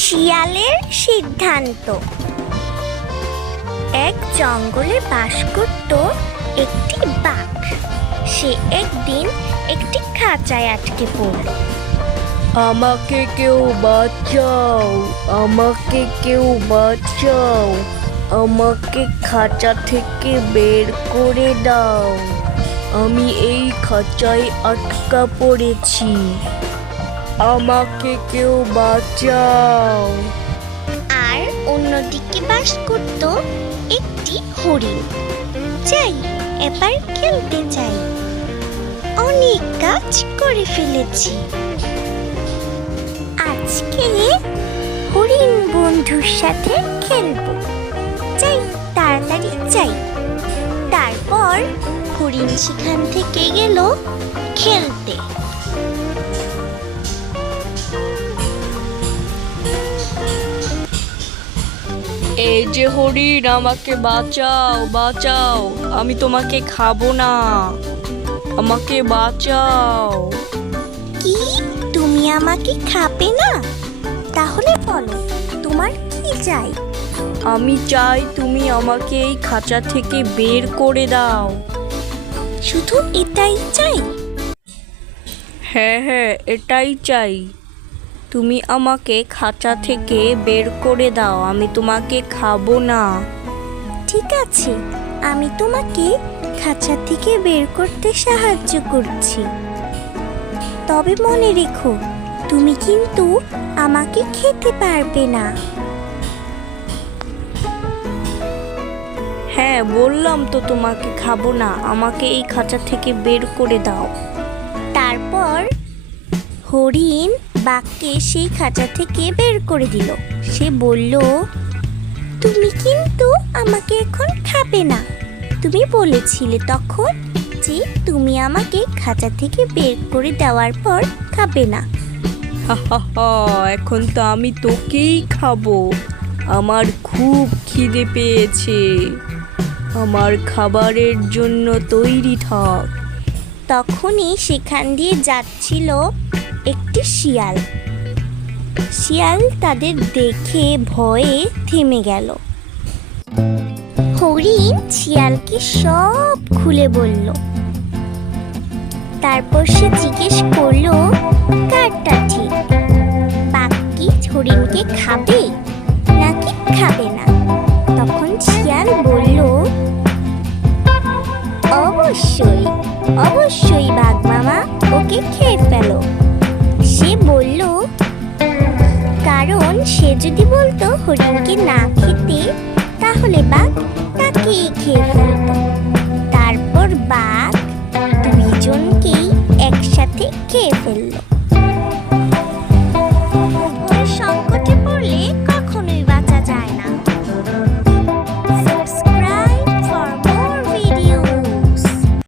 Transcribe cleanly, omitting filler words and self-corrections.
শিয়ালের সিদ্ধান্ত। এক জঙ্গলে বাস করত একটি বাঘ। সে একদিন একটি খাঁচায় আটকে পড়ল। আমাকে কেউ বাঁচাও, আমাকে কেউ বাঁচাও, আমাকে খাঁচা থেকে বের করে দাও। আমি এই খাঁচায় আটকা পড়েছি, আমাকে কেউ বাঁচাও। আর অন্যদিকে বাস করত একটি হরিণ। চাই, এবার খেলতে চাই, অনেক কাজ করে ফেলেছি। আজকে হরিণ বন্ধুর সাথে খেলবো, চাই, তাড়াতাড়ি চাই। তারপর হরিণ সেখান থেকে গেল খেলতে। এই যে হরিণ, আমাকে বাঁচাও, বাঁচাও, আমি তোমাকে খাবো না, আমাকে বাঁচাও। কি, তুমি আমাকে খাবে না? তাহলে বলো, তোমার কি চাই? আমি চাই তুমি আমাকে এই খাঁচা থেকে বের করে দাও। শুধু এটাই চাই? হ্যাঁ হ্যাঁ, এটাই চাই। তুমি আমাকে খাঁচা থেকে বের করে দাও, আমি তোমাকে খাবো না। ঠিক আছে, আমি তোমাকে খাঁচা থেকে বের করতে সাহায্য করছি। তবে মনে রেখো, তুমি কিন্তু আমাকে খেতে পারবে না। হ্যাঁ, বললাম তো তোমাকে খাবো না, আমাকে এই খাঁচা থেকে বের করে দাও। তারপর হরিণ বাঘকে সেই খাঁচা থেকে বের করে দিল। সে বলল, তুমি কিন্তু আমাকে এখন খাবে না। তুমি বলেছিলে তখন যে তুমি আমাকে খাঁচা থেকে বের করে দেওয়ার পর খাবে না। এখন তো আমি তোকেই খাবো। আমার খুব খিদে পেয়েছে, আমার খাবারের জন্য তৈরি থাক। তখনই সেখান দিয়ে যাচ্ছিল একটি শিয়াল। শিয়াল তাদের দেখে ভয়ে থেমে গেল। হরিণ শিয়ালকে সব খুলে বলল। তারপর সে জিজ্ঞেস করলো, কারটা ঠিক? বাঘ কি হরিণকে খাবে নাকি খাবে না? তখন শিয়াল বলল, অবশ্যই অবশ্যই বাঘ মামা, ওকে খেয়ে ফেলো। সে বলল, কারণ সে যদি বলতো হরিণকে না খেতে, তাহলে বাঘ তাকেই খেয়ে ফেলত। তারপর বাঘ দুইজনকেই একসাথে খেয়ে ফেললো।